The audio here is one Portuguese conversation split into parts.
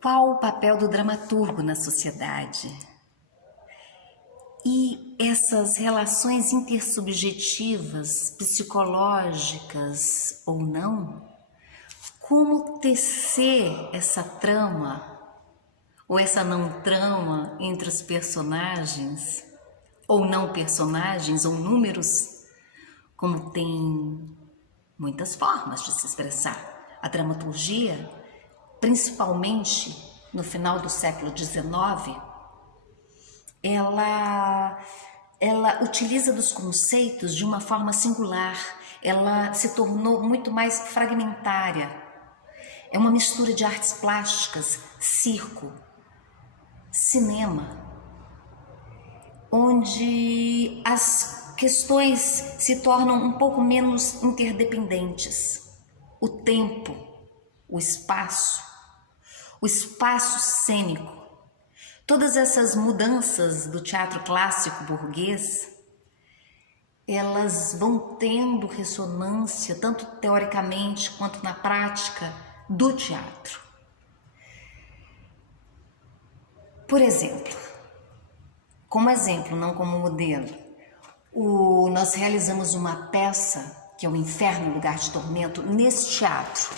Qual o papel do dramaturgo na sociedade? E essas relações intersubjetivas, psicológicas ou não, como tecer essa trama ou essa não trama entre os personagens, ou não personagens, ou números, como tem muitas formas de se expressar. A dramaturgia, principalmente no final do século XIX, ela utiliza dos conceitos de uma forma singular, ela se tornou muito mais fragmentária. É uma mistura de artes plásticas, circo, cinema, onde as questões se tornam um pouco menos interdependentes. O tempo, o espaço cênico, todas essas mudanças do teatro clássico burguês, elas vão tendo ressonância, tanto teoricamente quanto na prática, do teatro. Por exemplo, como exemplo, não como modelo, nós realizamos uma peça, que é o Inferno, Lugar de Tormento, nesse teatro,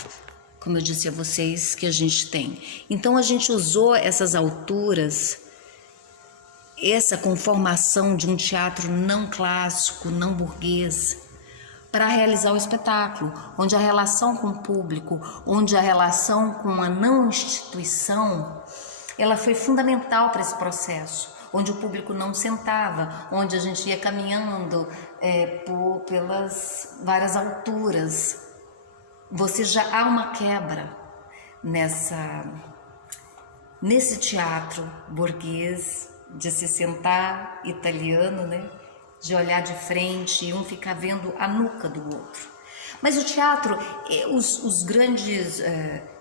como eu disse a vocês, que a gente tem. Então a gente usou essas alturas, essa conformação de um teatro não clássico, não burguês, para realizar o espetáculo, onde a relação com o público, onde a relação com a não instituição, ela foi fundamental para esse processo, onde o público não sentava, onde a gente ia caminhando pelas várias alturas. Você já há uma quebra nesse teatro burguês, de se sentar, italiano, né? De olhar de frente e um ficar vendo a nuca do outro. Mas o teatro, os grandes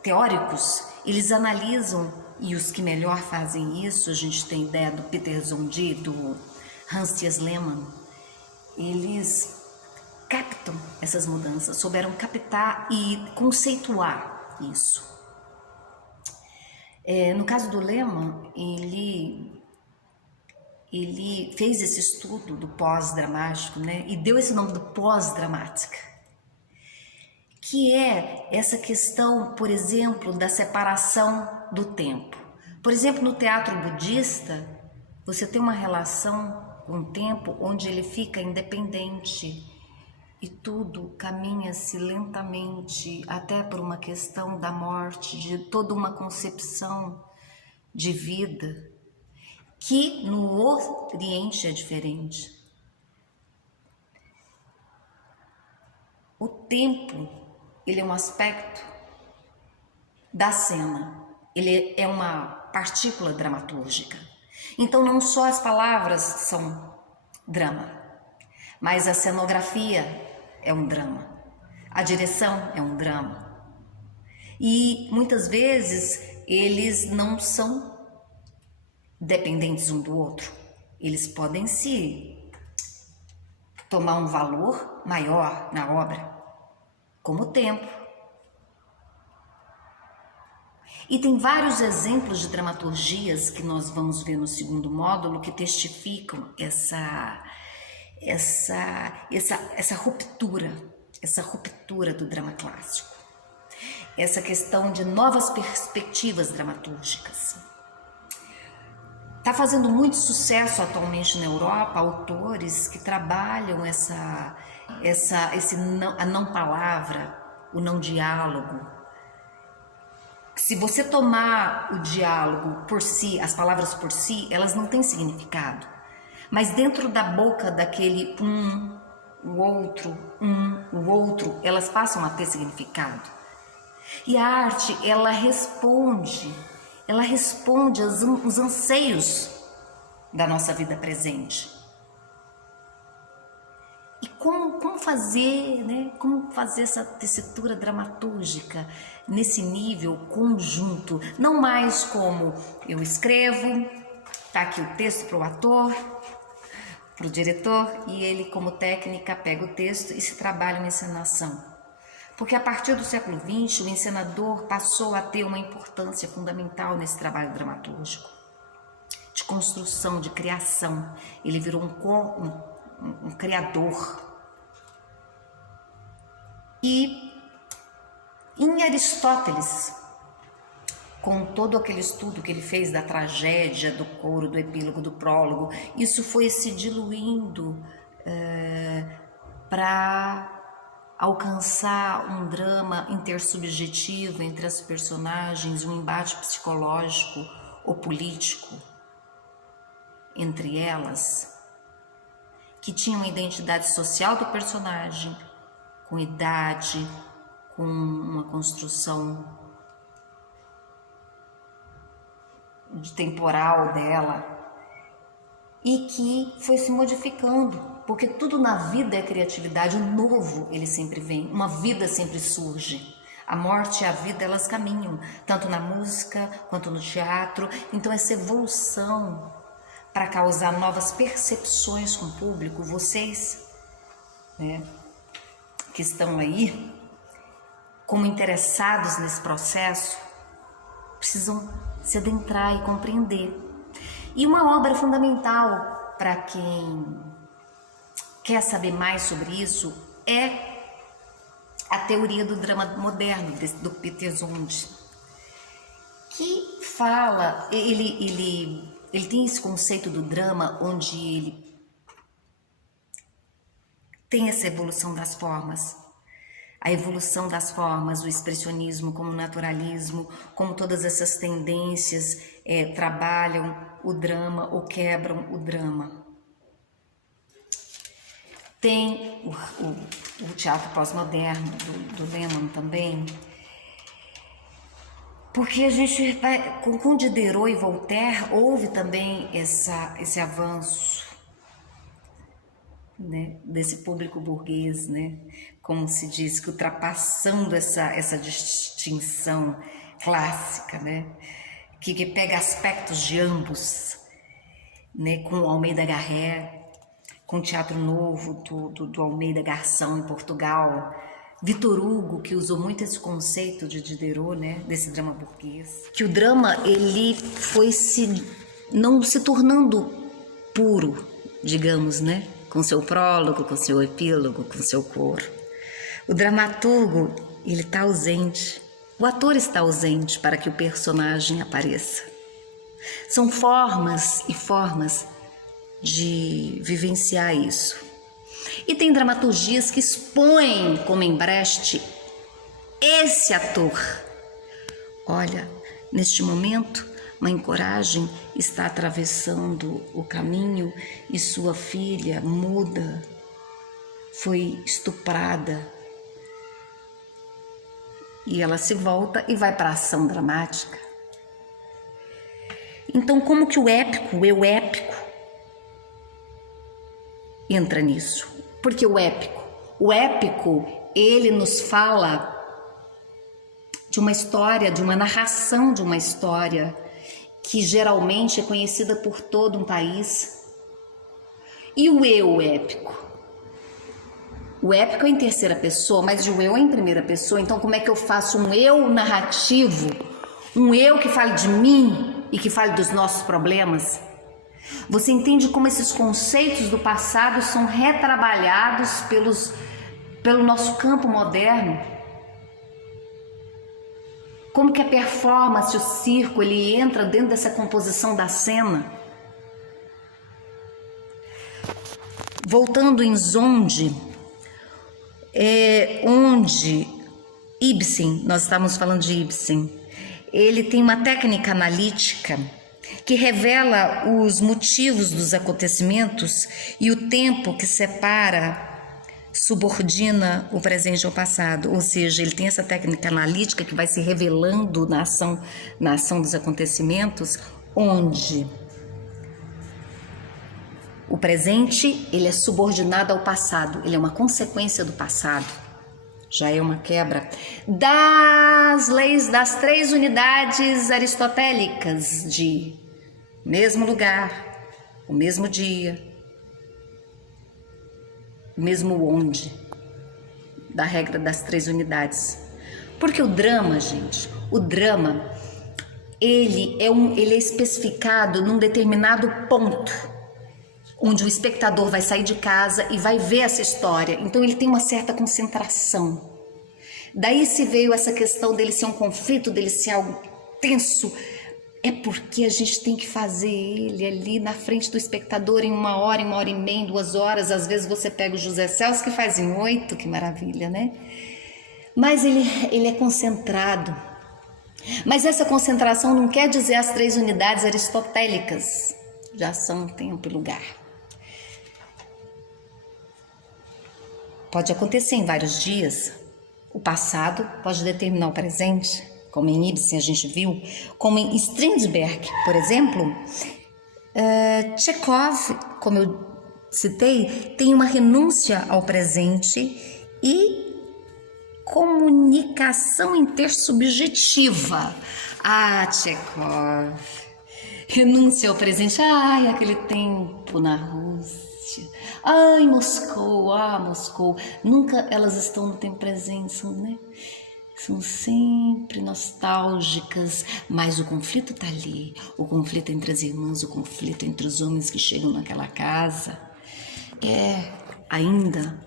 teóricos, eles analisam, e os que melhor fazem isso, a gente tem ideia do Peter Zondy, do Hans Thies Lehmann, eles captam essas mudanças, souberam captar e conceituar isso. No caso do Lehmann, ele fez esse estudo do pós-dramático, né? E deu esse nome do pós-dramática, que é essa questão, por exemplo, da separação do tempo. Por exemplo, no teatro budista, você tem uma relação com o tempo onde ele fica independente e tudo caminha-se lentamente, até por uma questão da morte, de toda uma concepção de vida, que no Oriente é diferente. O tempo, ele é um aspecto da cena, ele é uma partícula dramatúrgica. Então não só as palavras são drama, mas a cenografia é um drama, a direção é um drama. E muitas vezes eles não são dependentes um do outro, eles podem se tomar um valor maior na obra, como o tempo. E tem vários exemplos de dramaturgias que nós vamos ver no segundo módulo que testificam essa ruptura do drama clássico, essa questão de novas perspectivas dramatúrgicas. Está fazendo muito sucesso atualmente na Europa autores que trabalham a não palavra, o não diálogo. Se você tomar o diálogo por si, as palavras por si, elas não têm significado. Mas dentro da boca daquele o outro, elas passam a ter significado. E a arte, ela responde aos anseios da nossa vida presente. E como fazer, né? Como fazer essa tessitura dramatúrgica nesse nível conjunto? Não mais como eu escrevo, tá aqui o texto para o ator, para o diretor, e ele como técnica pega o texto e se trabalha uma encenação. Porque a partir do século XX, o encenador passou a ter uma importância fundamental nesse trabalho dramatúrgico, de construção, de criação. Ele virou um criador. E em Aristóteles, com todo aquele estudo que ele fez da tragédia, do coro, do epílogo, do prólogo, isso foi se diluindo para alcançar um drama intersubjetivo entre as personagens, um embate psicológico ou político entre elas, que tinha uma identidade social do personagem, com idade, com uma construção de temporal dela, e que foi se modificando, porque tudo na vida é criatividade. O novo, ele sempre vem, uma vida sempre surge. A morte e a vida, elas caminham, tanto na música quanto no teatro. Então essa evolução para causar novas percepções com o público, vocês, né, que estão aí como interessados nesse processo, precisam se adentrar e compreender. E uma obra fundamental para quem quer saber mais sobre isso é a teoria do drama moderno, do Peter Zond, que fala, ele tem esse conceito do drama onde ele tem essa evolução das formas. A evolução das formas, o expressionismo como o naturalismo, como todas essas tendências trabalham o drama ou quebram o drama. Tem o teatro pós-moderno do Lehmann também, porque a gente vai, com Diderot e Voltaire, houve também esse avanço, né, desse público burguês, né, como se diz, que ultrapassando essa distinção clássica, né, que pega aspectos de ambos, né, com Almeida Garré, com o Teatro Novo do Almeida Garção em Portugal, Vitor Hugo, que usou muito esse conceito de Diderot, né, desse drama burguês, que o drama ele foi não se tornando puro, digamos, né, com seu prólogo, com seu epílogo, com seu coro. O dramaturgo, ele está ausente, o ator está ausente para que o personagem apareça. São formas e formas de vivenciar isso. E tem dramaturgias que expõem como em Brecht esse ator. Olha, neste momento, Mãe Coragem está atravessando o caminho e sua filha, muda, foi estuprada. E ela se volta e vai para a ação dramática. Então, como que o eu épico, entra nisso? Porque o épico, ele nos fala de uma história, de uma narração de uma história que geralmente é conhecida por todo um país. E o eu épico? O épico é em terceira pessoa, mas o eu é em primeira pessoa. Então como é que eu faço um eu narrativo, um eu que fale de mim e que fale dos nossos problemas? Você entende como esses conceitos do passado são retrabalhados pelo nosso campo moderno? Como que a performance, o circo, ele entra dentro dessa composição da cena? Voltando em Zond, onde Ibsen, nós estávamos falando de Ibsen, ele tem uma técnica analítica que revela os motivos dos acontecimentos e o tempo que separa, subordina o presente ao passado. Ou seja, ele tem essa técnica analítica que vai se revelando na ação dos acontecimentos, onde o presente ele é subordinado ao passado, ele é uma consequência do passado. Já é uma quebra das leis das 3 unidades aristotélicas de mesmo lugar, o mesmo dia, o mesmo onde, da regra das 3 unidades. Porque o drama, gente, o drama, ele é especificado num determinado ponto, onde o espectador vai sair de casa e vai ver essa história. Então ele tem uma certa concentração. Daí se veio essa questão dele ser um conflito, dele ser algo tenso. É porque a gente tem que fazer ele ali na frente do espectador em 1 hora, em 1 hora e meia, em 2 horas. Às vezes você pega o José Celso que faz em 8, que maravilha, né? Mas ele é concentrado. Mas essa concentração não quer dizer as 3 unidades aristotélicas de ação, tempo e lugar. Pode acontecer em vários dias. O passado pode determinar o presente, como em Ibsen a gente viu, como em Strindberg, por exemplo. Chekhov, como eu citei, tem uma renúncia ao presente e comunicação intersubjetiva. Chekhov, renúncia ao presente. Aquele tempo na Rússia. Moscou, Moscou. Nunca elas estão no tempo presente, né? São sempre nostálgicas, mas o conflito está ali. O conflito entre as irmãs, o conflito entre os homens que chegam naquela casa é ainda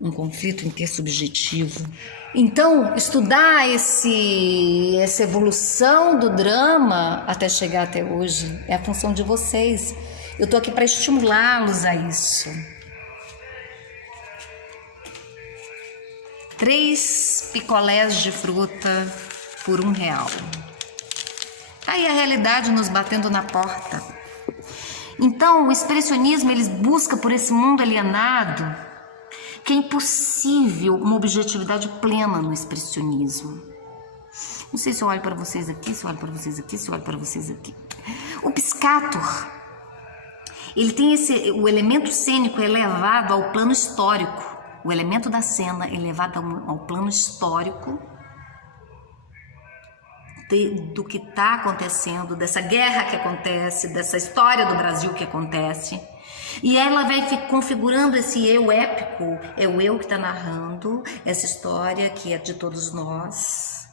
um conflito intersubjetivo. Então, estudar essa evolução do drama até chegar até hoje é a função de vocês. Eu estou aqui para estimulá-los a isso. 3 picolés de fruta por R$1. Tá aí a realidade nos batendo na porta. Então, o expressionismo, ele busca por esse mundo alienado, que é impossível uma objetividade plena no expressionismo. Não sei se eu olho para vocês aqui, se eu olho para vocês aqui, se eu olho para vocês aqui. O Piscator, ele tem o elemento cênico elevado ao plano histórico. O elemento da cena elevado ao plano histórico do que está acontecendo, dessa guerra que acontece, dessa história do Brasil que acontece. E ela vai configurando esse eu épico, é o eu que está narrando essa história que é de todos nós,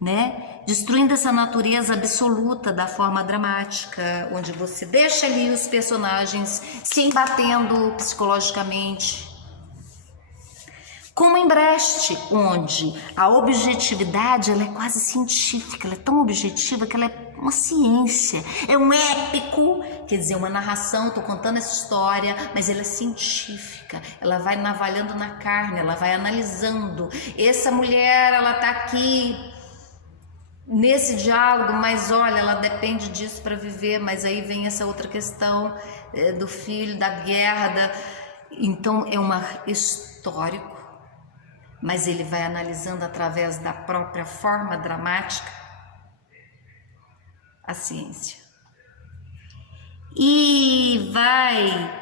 né? Destruindo essa natureza absoluta da forma dramática, onde você deixa ali os personagens se embatendo psicologicamente. Como em Brecht, onde a objetividade ela é quase científica, ela é tão objetiva que ela é uma ciência, é um épico, quer dizer, uma narração, estou contando essa história, mas ela é científica, ela vai navalhando na carne, ela vai analisando. Essa mulher, ela está aqui nesse diálogo, mas olha, ela depende disso para viver, mas aí vem essa outra questão do filho, da guerra, então é uma histórico. Mas ele vai analisando através da própria forma dramática a ciência. E vai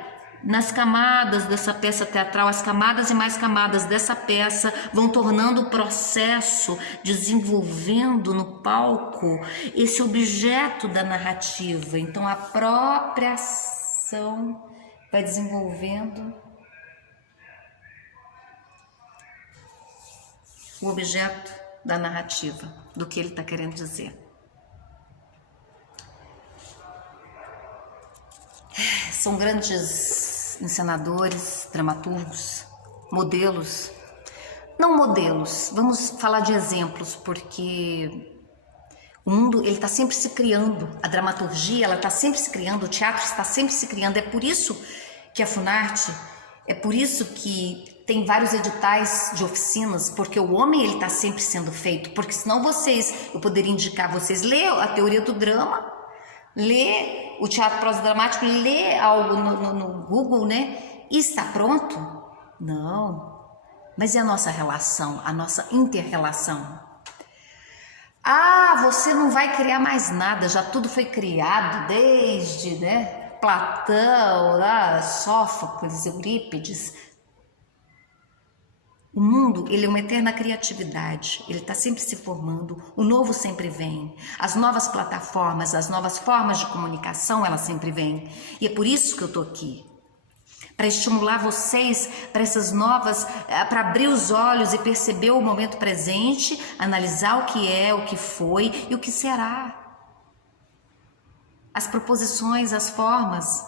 nas camadas dessa peça teatral, as camadas e mais camadas dessa peça vão tornando o processo, desenvolvendo no palco esse objeto da narrativa. Então a própria ação vai desenvolvendo o objeto da narrativa, do que ele está querendo dizer. São grandes encenadores, dramaturgos, modelos. Não modelos, vamos falar de exemplos, porque o mundo ele está sempre se criando, a dramaturgia ela está sempre se criando, o teatro está sempre se criando. É por isso que a Funarte, é por isso que tem vários editais de oficinas, porque o homem ele está sempre sendo feito, porque senão eu poderia indicar vocês, ler a teoria do drama, ler o teatro prosa dramático, ler algo no Google, né? E está pronto? Não. Mas e a nossa relação, a nossa inter-relação? Você não vai criar mais nada, já tudo foi criado desde, né? Platão, Sófocles, Eurípides. O mundo, ele é uma eterna criatividade, ele está sempre se formando, o novo sempre vem, as novas plataformas, as novas formas de comunicação, elas sempre vêm. E é por isso que eu estou aqui, para estimular vocês para essas novas, para abrir os olhos e perceber o momento presente, analisar o que é, o que foi e o que será. As proposições, as formas.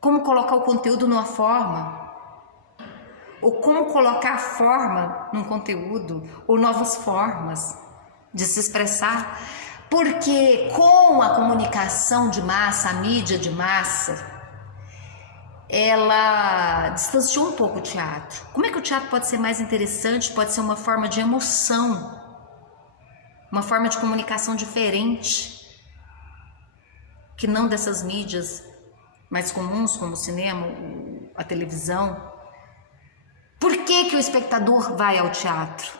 Como colocar o conteúdo numa forma. Ou como colocar a forma num conteúdo. Ou novas formas de se expressar. Porque com a comunicação de massa, a mídia de massa, ela distanciou um pouco o teatro. Como é que o teatro pode ser mais interessante? Pode ser uma forma de emoção, uma forma de comunicação diferente, que não dessas mídias mais comuns, como o cinema, a televisão. Por que o espectador vai ao teatro?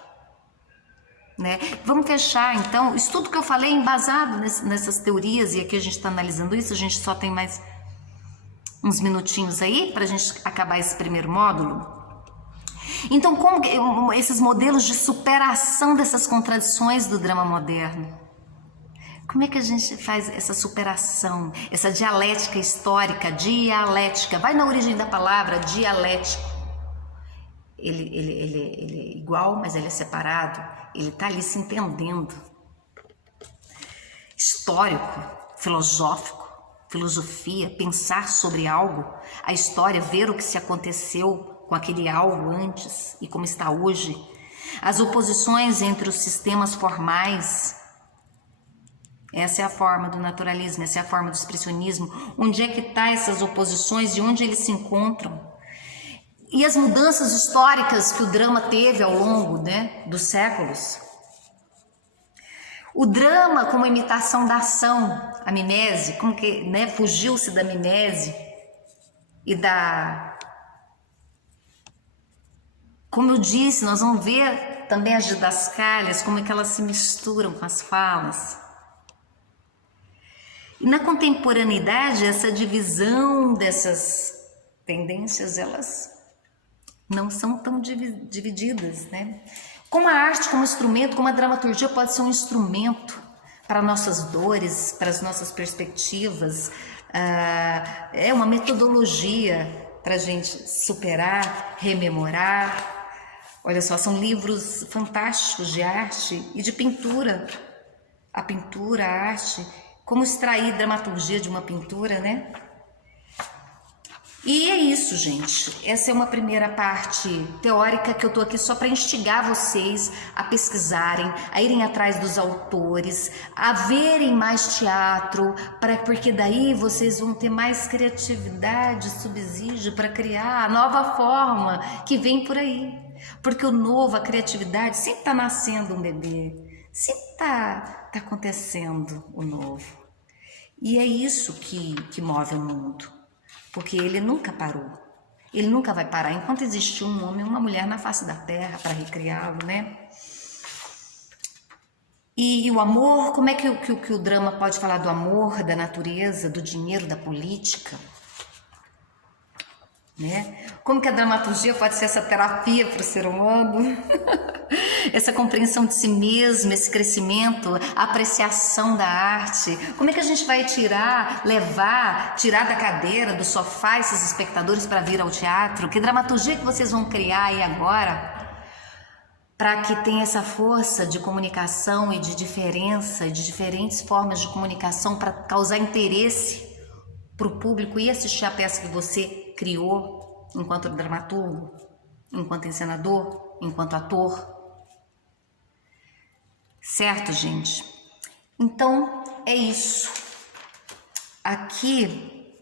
Né? Vamos fechar, então, isso tudo que eu falei é embasado nessas teorias, e aqui a gente está analisando isso, a gente só tem mais uns minutinhos aí para a gente acabar esse primeiro módulo. Então, como esses modelos de superação dessas contradições do drama moderno? Como é que a gente faz essa superação, essa dialética histórica, dialética? Vai na origem da palavra, dialético. Ele é igual, mas ele é separado. Ele está ali se entendendo. Histórico, filosófico. Filosofia, pensar sobre algo, a história, ver o que se aconteceu com aquele algo antes e como está hoje, as oposições entre os sistemas formais. Essa é a forma do naturalismo, essa é a forma do expressionismo. Onde é que estão essas oposições e onde eles se encontram? E as mudanças históricas que o drama teve ao longo, né, dos séculos. O drama como imitação da ação, a mimese, como que, né, fugiu-se da mimese e da... Como eu disse, nós vamos ver também as didascálias, como é que elas se misturam com as falas. E na contemporaneidade, essa divisão dessas tendências, elas não são tão divididas, né? Como a arte, como instrumento, como a dramaturgia pode ser um instrumento para nossas dores, para as nossas perspectivas, é uma metodologia para a gente superar, rememorar. Olha só, são livros fantásticos de arte e de pintura. A pintura, a arte, como extrair dramaturgia de uma pintura, né? E é isso, gente. Essa é uma primeira parte teórica que eu tô aqui só para instigar vocês a pesquisarem, a irem atrás dos autores, a verem mais teatro, porque daí vocês vão ter mais criatividade, subsídio para criar a nova forma que vem por aí. Porque o novo, a criatividade, sempre está nascendo um bebê, sempre está acontecendo o novo. E é isso que move o mundo. Porque ele nunca parou, ele nunca vai parar, enquanto existir um homem e uma mulher na face da terra para recriá-lo, né? E o amor, como é que o drama pode falar do amor, da natureza, do dinheiro, da política? Né? Como que a dramaturgia pode ser essa terapia para o ser humano? Essa compreensão de si mesmo, esse crescimento, a apreciação da arte. Como é que a gente vai tirar da cadeira, do sofá esses espectadores para vir ao teatro? Que dramaturgia que vocês vão criar aí agora para que tenha essa força de comunicação e de diferença, de diferentes formas de comunicação para causar interesse para o público e assistir a peça que você criou enquanto dramaturgo, enquanto encenador, enquanto ator. Certo, gente? Então, é isso. Aqui,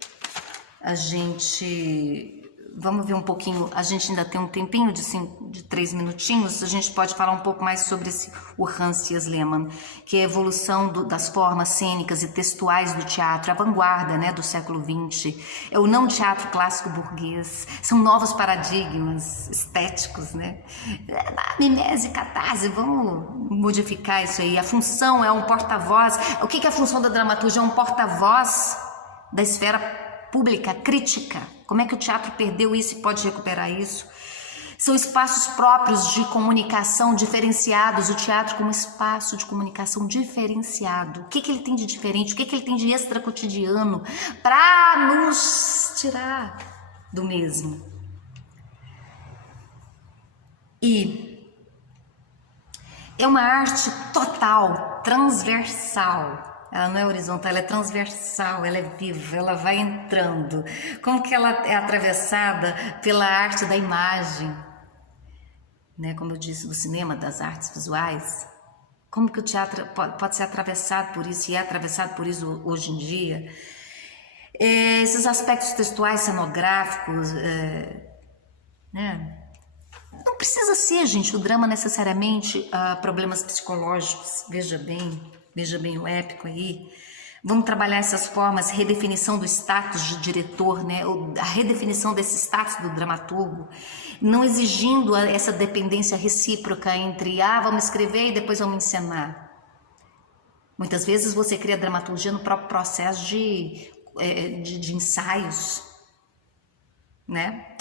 a gente... Vamos ver um pouquinho, a gente ainda tem um tempinho de 3 minutinhos, a gente pode falar um pouco mais sobre o Hans Thies Lehmann, que é a evolução das formas cênicas e textuais do teatro, a vanguarda, né, do século XX, é o não teatro clássico burguês, são novos paradigmas estéticos, né, mimese, catarse, vamos modificar isso aí, a função é um porta-voz, o que é a função da dramaturgia? É um porta-voz da esfera pública, crítica. Como é que o teatro perdeu isso e pode recuperar isso? São espaços próprios de comunicação diferenciados, o teatro como espaço de comunicação diferenciado. O que ele tem de diferente, o que ele tem de extra cotidiano para nos tirar do mesmo. E é uma arte total, transversal. Ela não é horizontal, ela é transversal, ela é viva, ela vai entrando. Como que ela é atravessada pela arte da imagem, né? Como eu disse, do cinema, das artes visuais. Como que o teatro pode ser atravessado por isso, e é atravessado por isso hoje em dia. Esses aspectos textuais, cenográficos, né? Não precisa ser, gente, o drama necessariamente problemas psicológicos, veja bem o épico aí. Vamos trabalhar essas formas, redefinição do status de diretor, né? A redefinição desse status do dramaturgo, não exigindo essa dependência recíproca entre vamos escrever e depois vamos encenar. Muitas vezes você cria dramaturgia no próprio processo de ensaios, né?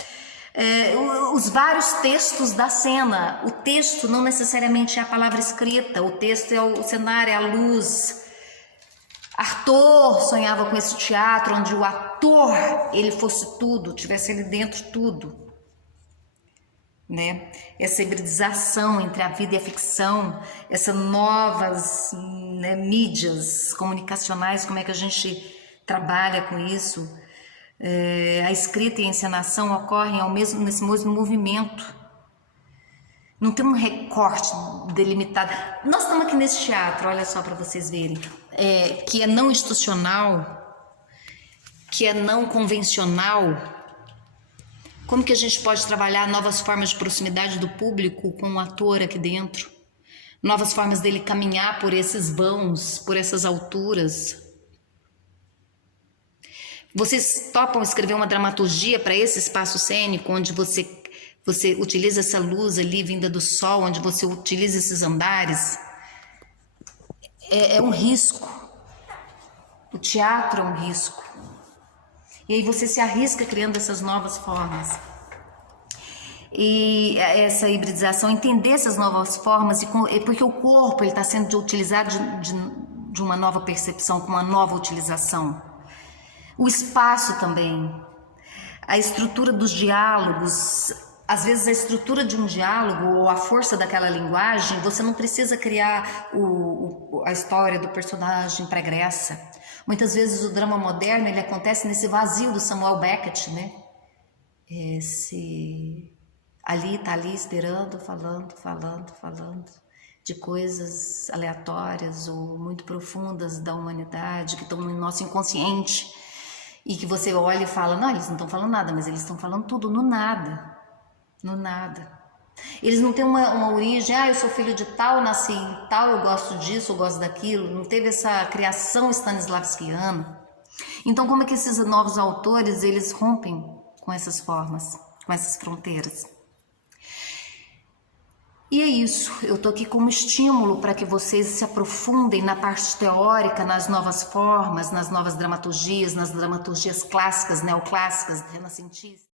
Os vários textos da cena. O texto não necessariamente é a palavra escrita, o texto é o cenário, é a luz. Arthur sonhava com esse teatro onde o ator ele fosse tudo, tivesse ali dentro tudo, né? Essa hibridização entre a vida e a ficção, essas novas, né, mídias comunicacionais, como é que a gente trabalha com isso? A escrita e a encenação ocorrem nesse mesmo movimento. Não tem um recorte delimitado. Nós estamos aqui nesse teatro, olha só para vocês verem, que é não institucional, que é não convencional. Como que a gente pode trabalhar novas formas de proximidade do público com o ator aqui dentro? Novas formas dele caminhar por esses vãos, por essas alturas. Vocês topam escrever uma dramaturgia para esse espaço cênico, onde você utiliza essa luz ali vinda do sol, onde você utiliza esses andares? É um risco. O teatro é um risco. E aí você se arrisca criando essas novas formas. E essa hibridização, entender essas novas formas, porque o corpo está sendo utilizado de uma nova percepção, com uma nova utilização. O espaço também, a estrutura dos diálogos. Às vezes a estrutura de um diálogo ou a força daquela linguagem, você não precisa criar a história do personagem pregressa. Muitas vezes o drama moderno ele acontece nesse vazio do Samuel Beckett, né? Tá ali esperando, falando de coisas aleatórias ou muito profundas da humanidade que estão no nosso inconsciente. E que você olha e fala, não, eles não estão falando nada, mas eles estão falando tudo no nada. No nada. Eles não têm uma origem, eu sou filho de tal, nasci em tal, eu gosto disso, eu gosto daquilo. Não teve essa criação stanislavskiana. Então, como é que esses novos autores, eles rompem com essas formas, com essas fronteiras? E é isso, eu tô aqui como estímulo para que vocês se aprofundem na parte teórica, nas novas formas, nas novas dramaturgias, nas dramaturgias clássicas, neoclássicas, renascentistas.